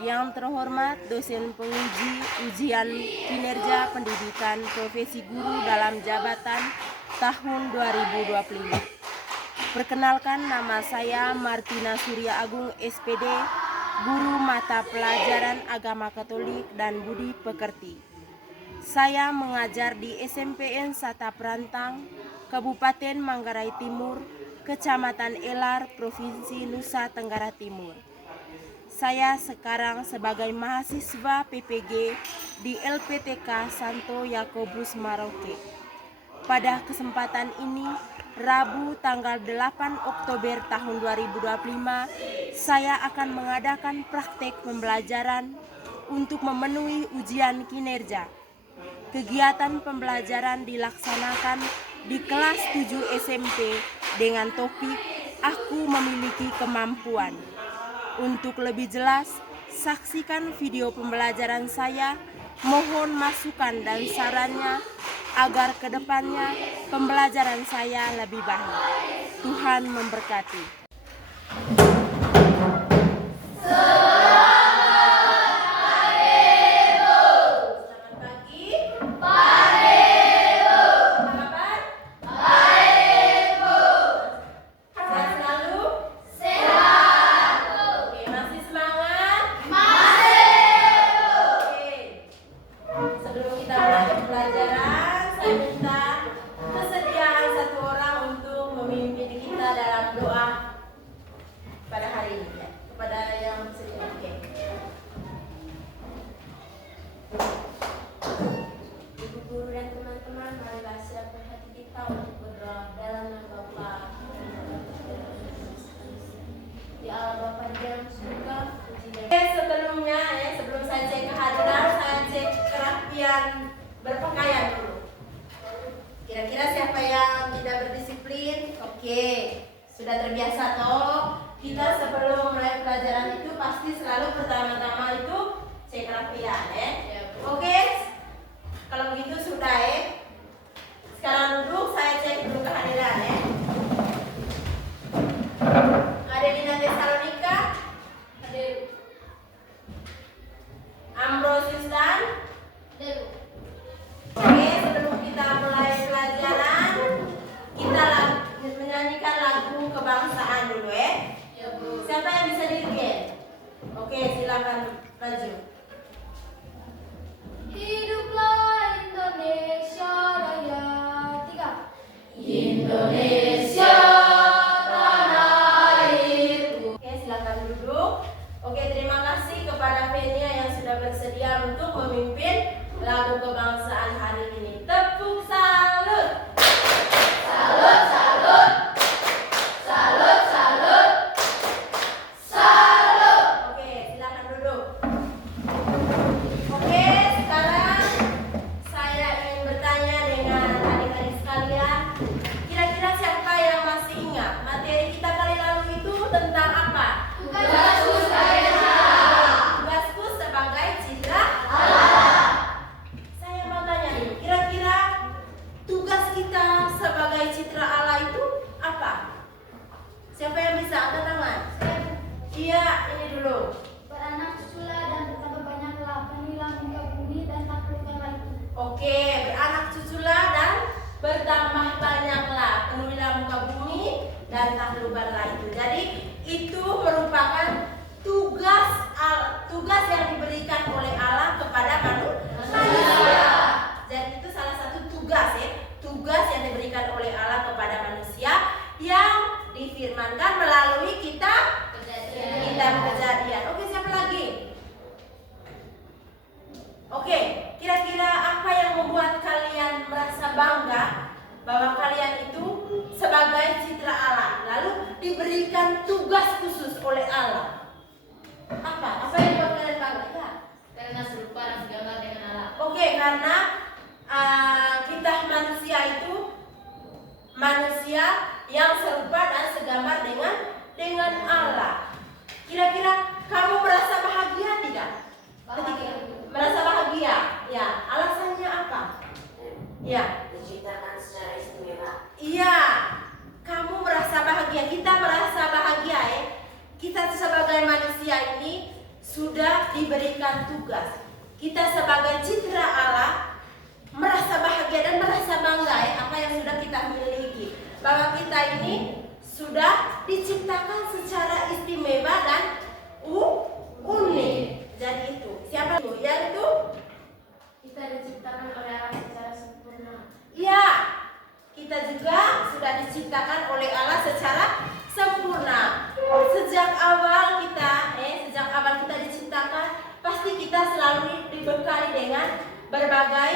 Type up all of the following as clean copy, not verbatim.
Yang terhormat dosen penguji ujian kinerja pendidikan profesi guru dalam jabatan tahun 2025. Perkenalkan, nama saya Martina Surya Agung SPD, guru mata pelajaran agama Katolik dan budi pekerti. Saya mengajar di SMPN Sata Perantang, Kabupaten Manggarai Timur, Kecamatan Elar, Provinsi Nusa Tenggara Timur. Saya sekarang sebagai mahasiswa PPG di LPTK Santo Yakobus Maroke. Pada kesempatan ini, Rabu tanggal 8 Oktober tahun 2025, saya akan mengadakan praktek pembelajaran untuk memenuhi ujian kinerja. Kegiatan pembelajaran dilaksanakan di kelas 7 SMP dengan topik Aku Memiliki Kemampuan. Untuk lebih jelas, saksikan video pembelajaran saya. Mohon masukan dan sarannya agar kedepannya pembelajaran saya lebih baik. Tuhan memberkati. Sebelum saya cek kehadiran, saya cek kerapian berpakaian dulu. Kira-kira siapa yang tidak berdisiplin? Oke, sudah terbiasa toh. Kita sebelum mulai pelajaran itu pasti selalu pertama-tama itu cek kerapian ya. Oke, kalau begitu sudah ya. Sekarang duduk, saya cek dulu kehadiran ya. Ada Dina Tesalonika, ada Ambrosius dan Oke, sebelum kita mulai pelajaran, kita menyanyikan lagu kebangsaan dulu ya. Siapa yang bisa dirigen? Oke, silakan maju. Hiduplah Indonesia Raya. 3. Indonesia tanah airku. Oke, silakan duduk. Oke, terima kasih kepada Fenia yang sudah bersedia untuk memimpin lagu kebangsaan hari ini. Tepuk salut. Salut, salut. Salut, salut. Salut. Oke, silakan duduk. Oke, sekarang saya ingin bertanya dengan adik-adik sekalian. Kira-kira siapa yang masih ingat materi kita kali lalu itu tentang apa? Tugasku sebagai citra Allah. Saya mau tanya nih, kira-kira tugas kita sebagai citra Allah itu apa? Siapa yang bisa angkat tangan? Iya, ini dulu. Beranak cuculah dan bertambah banyaklah, penuhilah muka bumi dan taklukkanlah itu. Oke, beranak cuculah dan bertambah banyaklah, penuhilah muka bumi dan taklukkanlah itu. Jadi itu merupakan tugas yang diberikan oleh Allah kepada manusia. Jadi itu salah satu tugas ya, tugas yang diberikan oleh Allah kepada manusia yang difirmankan melalui kitab Kejadian. Oke, siapa lagi? Oke, kira-kira apa yang membuat kalian merasa bangga bahwa kalian itu sebagai citra Allah, lalu diberikan tugas khusus oleh Allah? Apa yang membuat kalian bangga? Ya. Karena serupa dan segambar dengan Allah. Oke, karena kita manusia itu manusia yang serupa dan segambar dengan Allah. Kira-kira kamu merasa bahagia tidak? Merasa bahagia? Ya, alasannya apa? Ya, diciptakan secara istimewa. iya. Kamu merasa bahagia, kita merasa bahagia ya. Kita sebagai manusia ini sudah diberikan tugas. Kita sebagai citra Allah merasa bahagia dan merasa bangga ya, apa yang sudah kita miliki. Bahwa kita ini sudah diciptakan secara istimewa dan unik. Jadi itu, siapa itu? Yaitu Kita diciptakan oleh Allah secara sempurna. ya, kita juga sudah diciptakan oleh Allah secara sempurna. Sejak awal kita diciptakan, pasti kita selalu dibekali dengan berbagai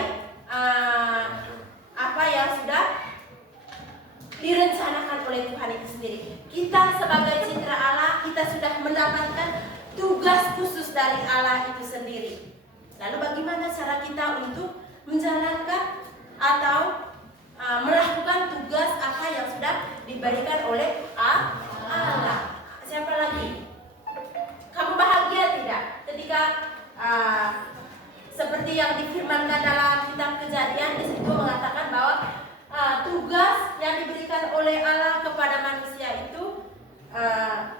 apa yang sudah direncanakan oleh Tuhan itu sendiri. Kita sebagai citra Allah, kita sudah mendapatkan tugas khusus dari Allah itu sendiri. Lalu bagaimana cara kita untuk menjalankan atau melakukan tugas apa yang sudah diberikan oleh Allah? Siapa lagi? Kamu bahagia tidak ketika seperti yang difirmankan dalam kitab Kejadian, di situ mengatakan bahwa tugas yang diberikan oleh Allah kepada manusia itu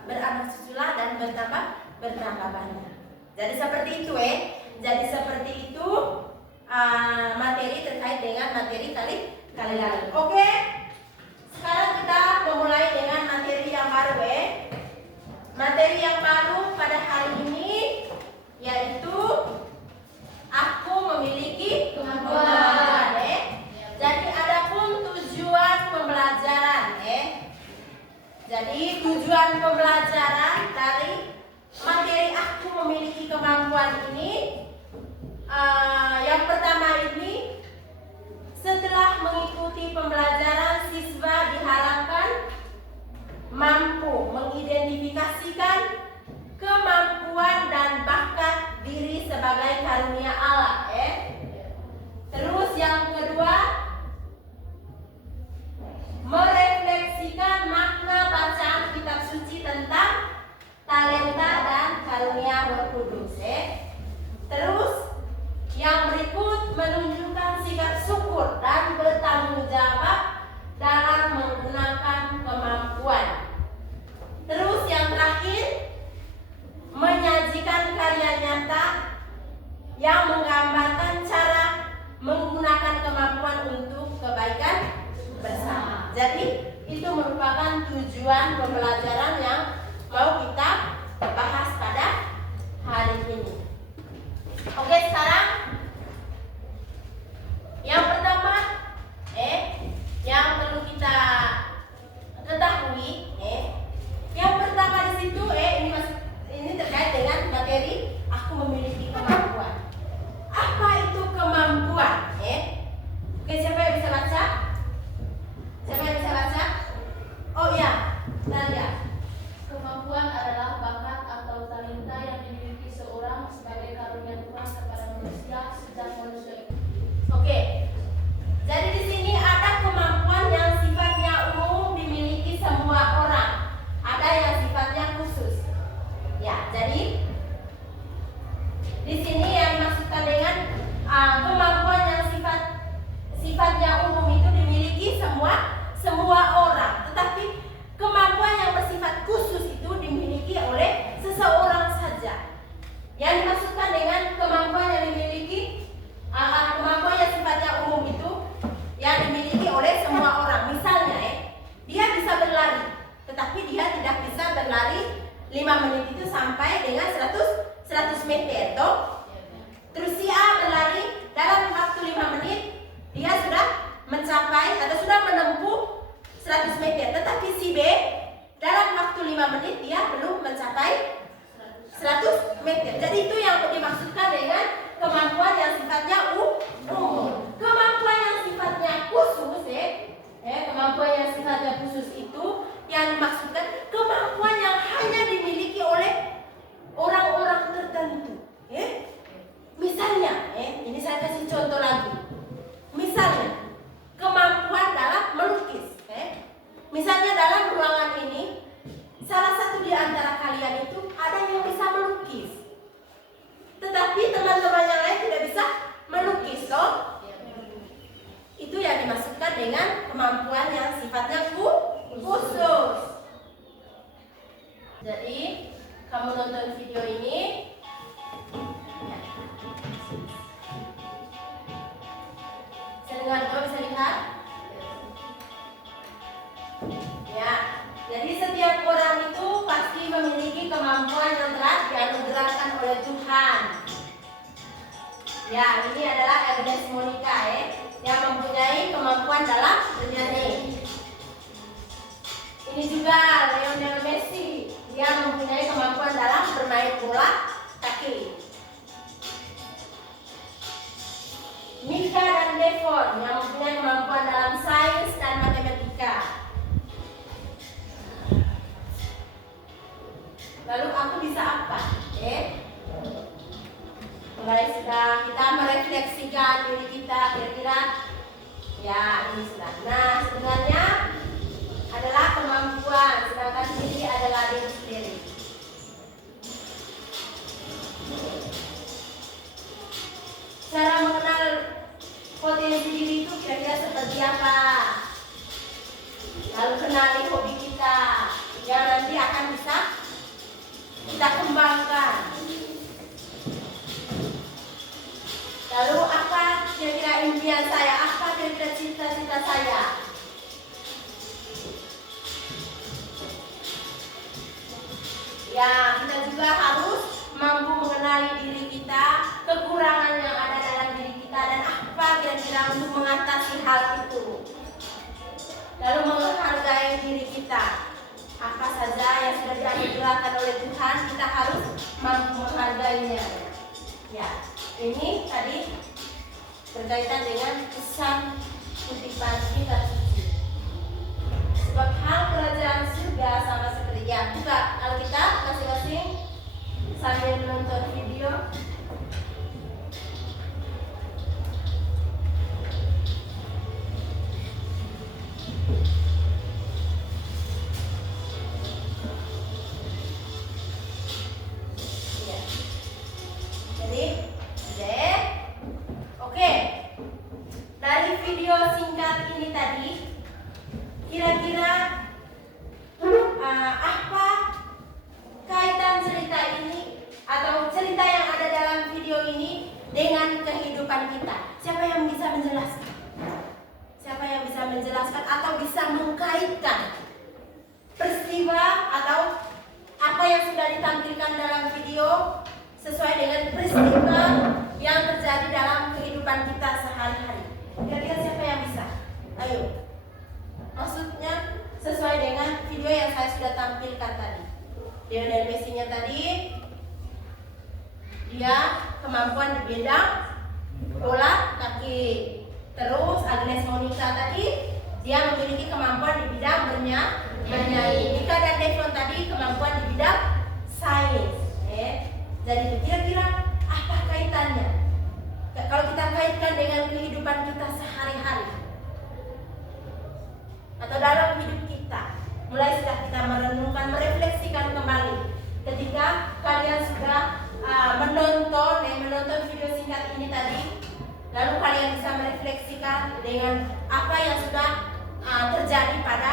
beranak cuculah dan bertambah banyak. Jadi seperti itu Jadi seperti itu materi terkait dengan materi kali lalu. Oke. Sekarang kita memulai dengan materi yang baru Materi yang baru pada hari ini yaitu aku memiliki kemampuan. Jadi adapun tujuan pembelajaran Jadi tujuan pembelajaran dari materi aku memiliki kemampuan ini, yang pertama ini, setelah mengikuti pembelajaran, siswa diharapkan mampu mengidentifikasikan kemampuan dan bakat diri sebagai karunia Allah. Terus yang kedua, merefleksikan makna bacaan kitab suci tentang talenta dan karunia Roh Kudus. Terus yang berikut, menunjukkan sikap syukur dan bertanggung jawab dalam menggunakan kemampuan. Terus yang terakhir, menyajikan karya nyata yang menggambarkan cara menggunakan kemampuan untuk kebaikan bersama. Jadi itu merupakan tujuan pembelajaran yang mau kita bahas pada hari ini. Oke, sekarang yang pertama yang perlu kita ketahui yang pertama di situ ini terkait dengan materi aku memiliki kemampuan. Apa itu kemampuan? Oke, siapa yang bisa baca? Siapa yang bisa baca? Oh ya, kita lihat. Kemampuan adalah bakat atau talenta yang dimiliki seorang sebagai karunia Tuhan kepada manusia sejak manusia. Oke. Jadi di sini ada kemampuan yang sifatnya umum dimiliki semua orang. Ada yang sifatnya khusus. Ya, jadi di sini yang dimaksudkan dengan kemampuan yang sifatnya umum itu dimiliki semua orang. Tetapi kemampuan yang bersifat khusus itu dimiliki oleh seseorang saja. Yang dimaksudkan dengan kemampuan yang dimiliki kemampuan yang sifatnya umum itu yang dimiliki oleh semua orang. Misalnya dia bisa berlari, tetapi dia tidak bisa berlari 5 menit itu sampai dengan 100 meter toh. Terus si A berlari dalam waktu 5 menit dia sudah mencapai atau sudah menempuh 100 meter, tetapi si B dalam waktu 5 menit dia belum mencapai 100 meter. Jadi itu yang dimaksudkan dengan kemampuan yang sifatnya umum. Kemampuan yang sifatnya khusus kemampuan yang sifatnya khusus itu yang dimaksudkan kemampuan yang hanya dimiliki oleh orang-orang tertentu. Misalnya, ini saya kasih contoh lagi. Misalnya, kemampuan dalam melukis. Misalnya dalam ruangan ini, salah satu di antara kalian itu ada yang bisa melukis. Tetapi teman-teman yang lain tidak bisa melukis, toh? Itu yang dimaksudkan dengan kemampuan yang sifatnya khusus. Jadi, kamu nonton video ini, Jadi setiap orang itu pasti memiliki kemampuan yang telah dianugerahkan oleh Tuhan. Ya, ini adalah Agnes Monica yang mempunyai kemampuan dalam bernyanyi. Ini juga Lionel Messi, dia mempunyai kemampuan dalam bermain bola kaki. Mika dan Devon yang mempunyai kemampuan dalam sains dan matematika. Lalu aku bisa apa? Mulai sudah kita merefleksikan diri kita kira-kira. Ya, ini sudah. Nah, sebenarnya adalah kemampuan, sedangkan diri adalah diri sendiri. Cara mengenal potensi diri itu kira-kira seperti apa? Lalu kenali hobi kita yang nanti akan bisa kita kembangkan. Lalu apa kira-kira impian saya? Apa kira-kira cita-cita saya? Ya, kita juga harus mampu mengenali diri kita, kekurangan yang ada dalam diri kita, dan apa kira-kira untuk mengatasi hal itu. Lalu menghargai diri kita. Apa saja yang sudah dianugerahkan oleh Tuhan, kita harus mampu menghargainya. Ya, ini tadi berkaitan dengan pesan kutipan kitab suci. Sebab hal kerajaan surga sama seperti buka Alkitab masing-masing sambil menonton video. Oke. Dari video singkat ini tadi, kira-kira apa kaitan cerita ini atau cerita yang ada dalam video ini dengan kehidupan kita? Siapa yang bisa menjelaskan? Siapa yang bisa menjelaskan atau bisa mengkaitkan peristiwa atau apa yang sudah ditampilkan dalam video sesuai dengan peristiwa yang terjadi dalam kehidupan kita sehari-hari? Kira-kira siapa yang bisa? Ayo. Maksudnya sesuai dengan video yang saya sudah tampilkan tadi. Lionel Messi-nya tadi, dia kemampuan di bidang bola kaki. Terus Agnes Monica tadi, dia memiliki kemampuan di bidang bernyanyi. Mika dan Devon tadi kemampuan di bidang sains. Jadi kira-kira apa kaitannya? Kalau kita kaitkan dengan kehidupan kita sehari-hari atau dalam hidup kita, mulai sudah kita merenungkan, merefleksikan kembali. Ketika kalian sudah menonton video singkat ini tadi, lalu kalian bisa merefleksikan dengan apa yang sudah terjadi pada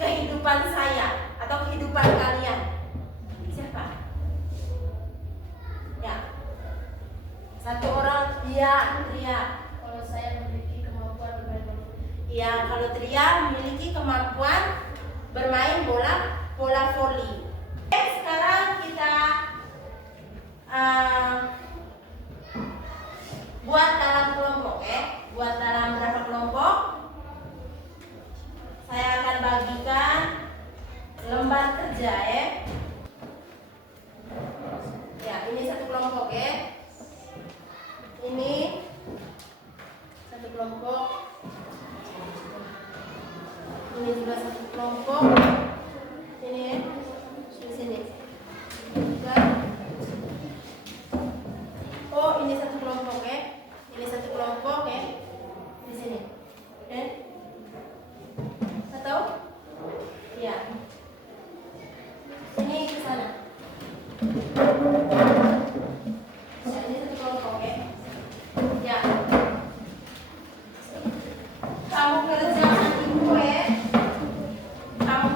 kehidupan saya atau kehidupan kalian. Siapa? Ya, satu orang dia teriak. Kalau saya memiliki kemampuan bermain bola. Ya, kalau Tria memiliki kemampuan bermain bola voli. Sekarang kita buat dalam kelompok, buat dalam berapa kelompok? Saya akan bagikan lembar kerja, Ya, ini satu kelompok, Ini satu kelompok. Ini juga satu kelompok. Ini di sini. Juga. Oh, ini satu kelompok, Ini satu kelompok, di sini. Atau? Ya. Ini ke sana. Ya, ini satu kelompok, Ya. Kamu kerja nanti gue. Kamu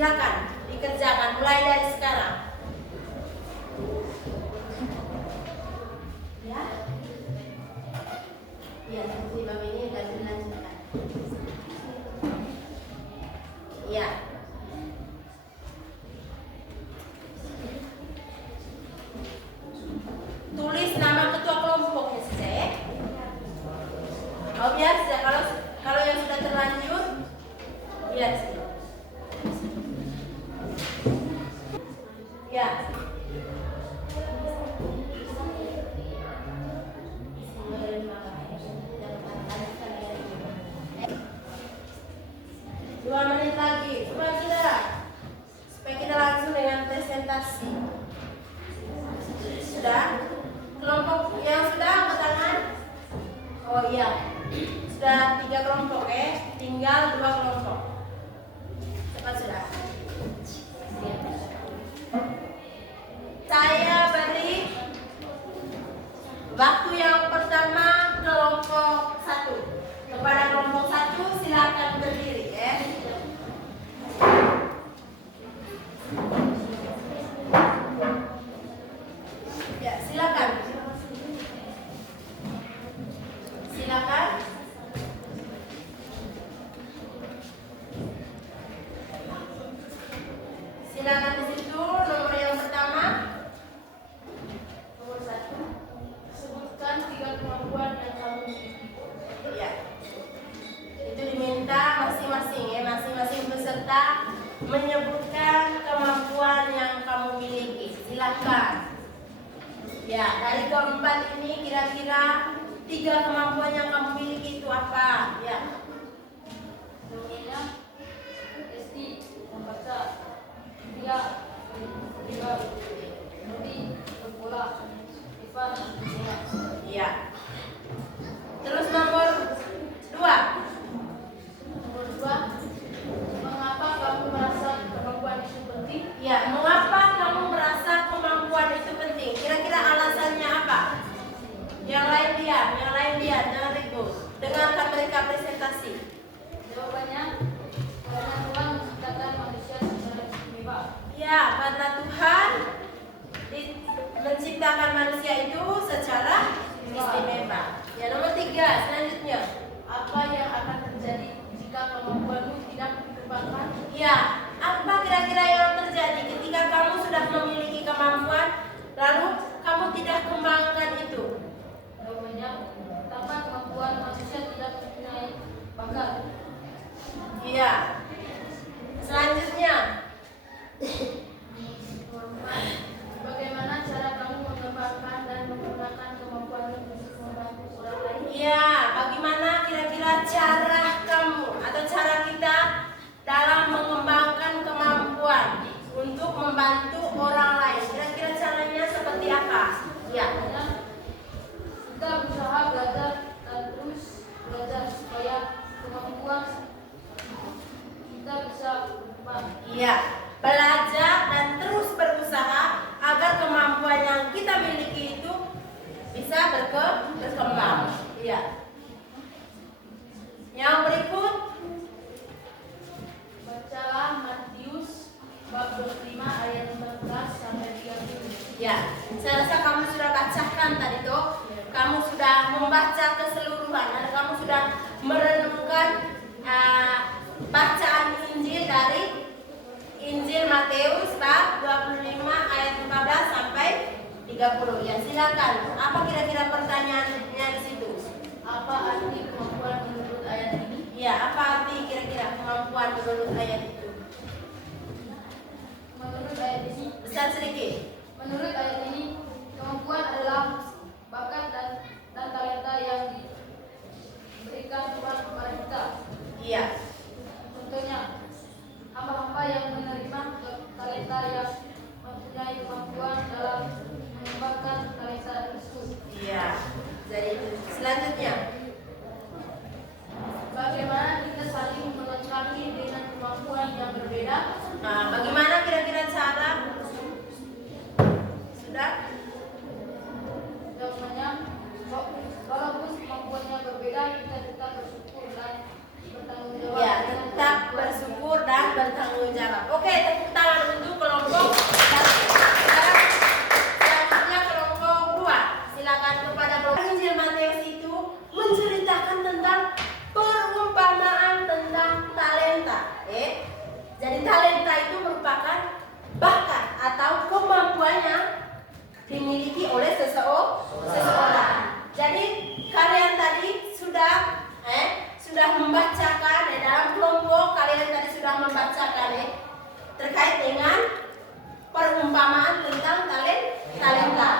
silakan dikerjakan mulai dari sekarang. Ya, ya nanti Mami ini akan dilanjutkan. Ya. Tulis nama ketua kelompoknya saja ya. Oh biar saja, kalau yang sudah terlanjur biar saja. Ya. Dua menit lagi supaya kita langsung dengan presentasi. Sudah? Kelompok yang sudah angkat tangan? Oh iya, sudah 3 kelompok ya, tinggal 2 kelompok. Cepat sudah. Saya beri waktu yang pertama kelompok 1. Kepada kelompok 1 silakan berdiri ya. Ya, silakan. Silakan. Silakan di situ nomor yang pertama. Nomor 1. Sebutkan 3 kemampuan yang kamu miliki. Ya. Itu diminta masing-masing ya, masing-masing peserta menyebutkan kemampuan yang kamu miliki. Silakan. Ya, dari keempat ini kira-kira 3 kemampuan yang kamu miliki itu apa? Ya. Namanya Esti, membaca. Dia Rudi, berbola. Ivan, bola. Ya. Terus nomor 2. Nomor 2. Mengapa kamu merasa kemampuan itu penting? Ya, mengapa kamu merasa kemampuan itu penting? Kira-kira alasannya apa? Yang lain diam, jangan ribut. Dengarkan mereka presentasi. Jawabannya, karena Tuhan menciptakan manusia secara istimewa. Ya, karena Tuhan menciptakan manusia itu secara istimewa. Ya, nomor 3, selanjutnya. Apa yang akan terjadi jika kemampuanmu tidak dikembangkan? Ya, apa kira-kira yang terjadi ketika kamu sudah memiliki kemampuan, lalu kamu tidak kembangkan itu? Jawabannya, tanpa kemampuan manusia tidak mempunyai bakat. Iya. Selanjutnya, Bagaimana cara kamu mengembangkan dan menggunakan kemampuanmu untuk membantu orang lain? iya, bagaimana kira-kira cara kamu atau cara kita dalam mengembangkan kemampuan untuk membantu orang lain? Kira-kira caranya seperti apa? Ya. Kita berusaha belajar dan terus belajar supaya kemampuan kita bisa berkembang. Iya, belajar dan terus berusaha agar kemampuan yang kita miliki itu bisa berkembang. Iya. Yang berikut, Bacalah Matius bab 25 ayat 14 sampai 30. ya, saya rasa kamu sudah bacakan tadi tuh. Kamu sudah membaca keseluruhan dan kamu sudah merenungkan bacaan Injil dari Injil Matius bab 25 ayat 14 sampai 30. Ya, silakan. Apa kira-kira pertanyaannya di situ? Apa arti kemampuan menurut ayat ini? Ya, apa arti kira-kira kemampuan menurut ayat itu? Menurut ayat ini, Besar sedikit. menurut ayat ini, kemampuan adalah bakat dan talenta yang diberikan Tuhan kepada kita. Iya. Contohnya, hamba-hamba yang menerima talenta yang mempunyai kemampuan dalam mengembangkan talenta tersebut. Iya. Jadi selanjutnya, Bagaimana kita saling melengkapi dengan kemampuan yang berbeda? bagaimana kira-kira cara? Sudah? Jawabannya, walaupun kemampuannya berbeda, kita tetap bersyukur dan bertanggung jawab. Ya, tetap bersyukur dan bertanggung jawab. Oke, tepuk tangan untuk kelompok selanjutnya kelompok 2. Silakan kepada kelompok. Injil Matius itu menceritakan tentang perumpamaan tentang talenta. Jadi talenta itu merupakan bakat atau kemampuan yang dimiliki oleh seseorang. Jadi kalian tadi sudah membacakan dalam kelompok kalian tadi sudah membacakan terkait dengan perumpamaan tentang talenta.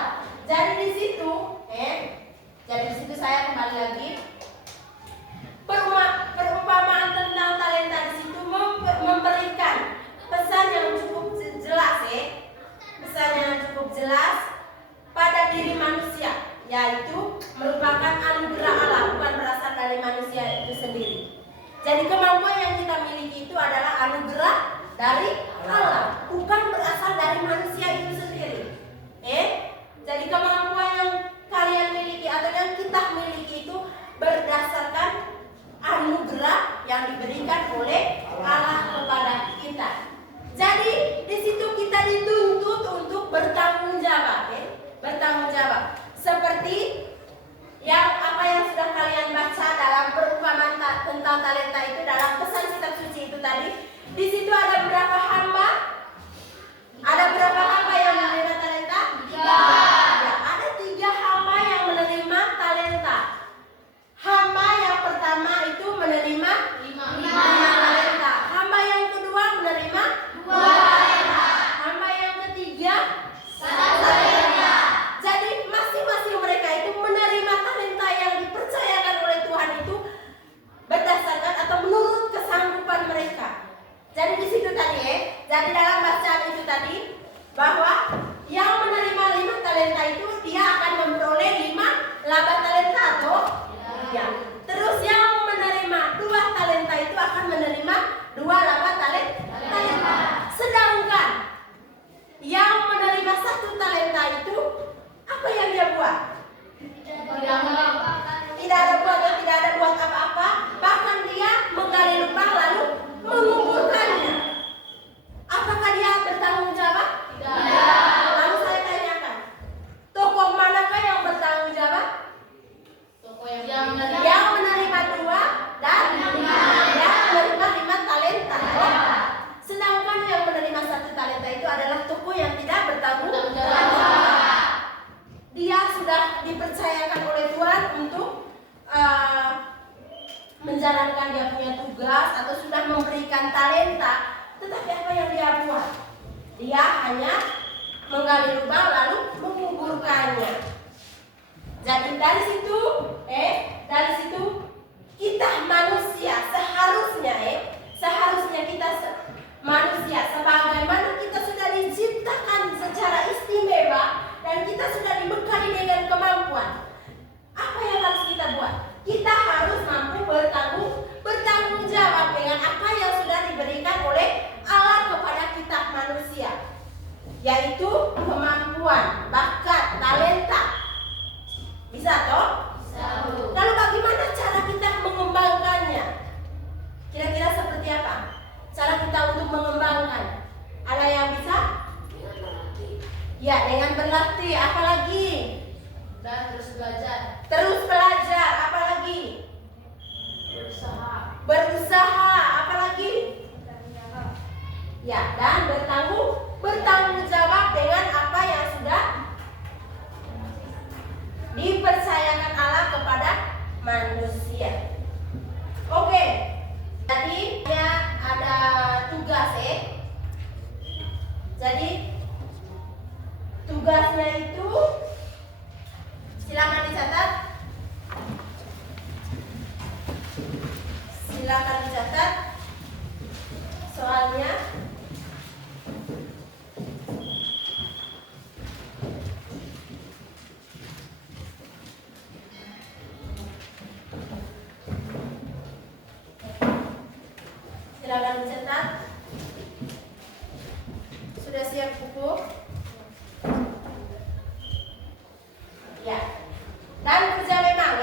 Jadi di situ saya kembali lagi. Perumpamaan tentang talenta di situ memberikan pesan yang cukup jelas pesan yang cukup jelas pada diri manusia, yaitu merupakan anugerah Allah, bukan berasal dari manusia itu sendiri. Jadi kemampuan yang kita miliki itu adalah anugerah dari Allah, bukan berasal dari manusia itu sendiri. Jadi kemampuan yang kalian miliki atau yang kita miliki itu berdasarkan anugerah yang diberikan oleh Allah kepada kita. Jadi di situ kita dituntut untuk bertanggung jawab, bertanggung jawab. Seperti apa yang sudah kalian baca dalam perumpamaan tentang talenta itu dalam pesan kitab suci itu tadi. Di situ ada berapa hamba? Ada berapa hamba yang menerima talenta? 3. Ya, ada 3 hamba yang menerima talenta. Hamba yang pertama itu menerima 5 talenta. Hamba yang kedua menerima 2 talenta. Hamba yang ketiga 1 talenta. Jadi masing-masing mereka itu menerima talenta yang dipercayakan oleh Tuhan itu berdasarkan atau menurut kesanggupan mereka. Jadi di situ tadi jadi dalam bacaan itu tadi bahwa yang menerima 5 talenta itu dia akan memperoleh 5 laba talenta atau ya. Terus yang menerima 2 talenta itu akan menerima 2 laba talenta. Sedangkan yang menerima 1 talenta itu apa yang dia buat? Tidak ada buat apa-apa, bahkan dia menggali lubang lalu menguburkannya. Apakah dia bertanggung jawab? Tidak. Lalu saya tanyakan, tokoh manakah yang bertanggung jawab? Tokoh yang menerima 2 dan yang menerima 5 talenta. Sedangkan yang menerima 1 talenta itu adalah tokoh yang tidak bertanggung jawab. Dia sudah dipercayakan oleh Tuhan untuk menjalankan dia punya tugas atau sudah memberikan talenta, tetapi apa yang dia buat? Dia hanya menggali lubang lalu menguburkannya. Jadi dari situ kita manusia seharusnya kita manusia sebagaimana kita sudah diciptakan secara istimewa dan kita sudah dibekali dengan kemampuan. Apa yang harus kita buat? Kita harus mampu bertanggung jawab dengan apa yang sudah diberikan oleh Allah kepada kita manusia, yaitu kemampuan, bakat, talenta. Bisa toh? Bisa. Lalu bagaimana cara kita mengembangkannya? Kira-kira seperti apa cara kita untuk mengembangkan? Ada yang bisa? Dengan berlatih. Ya, dengan berlatih. Apalagi? Dan terus belajar. Terus belajar. Apalagi? Berusaha. Apalagi? Ya, dan bertanggung jawab dengan apa yang sudah dipercayakan Allah kepada manusia. Oke. Jadi ya ada tugas Jadi tugasnya itu silakan dicatat. Silakan dicatat soalnya. Silakan dicatat. Sudah siap buku? Ya. Dan kerja memang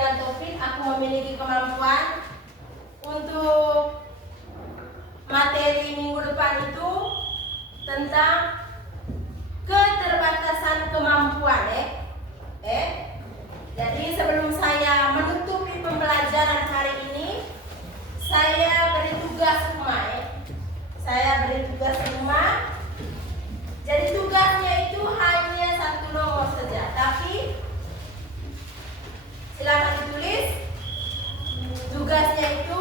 dengan Taufik, aku memiliki kemampuan untuk materi minggu depan itu tentang keterbatasan kemampuan. Jadi sebelum saya menutupi pembelajaran hari ini, saya beri tugas rumah. Saya beri tugas rumah. Jadi tugasnya itu hanya satu nomor saja, tapi silakan ditulis. Tugasnya itu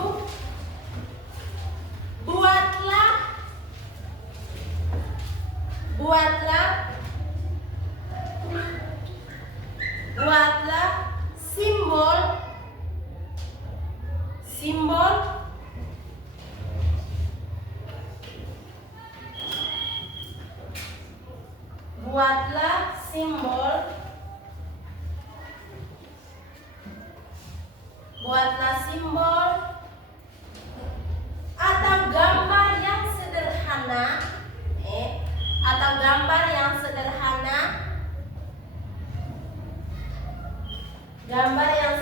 buatlah simbol atau gambar yang sederhana, gambar yang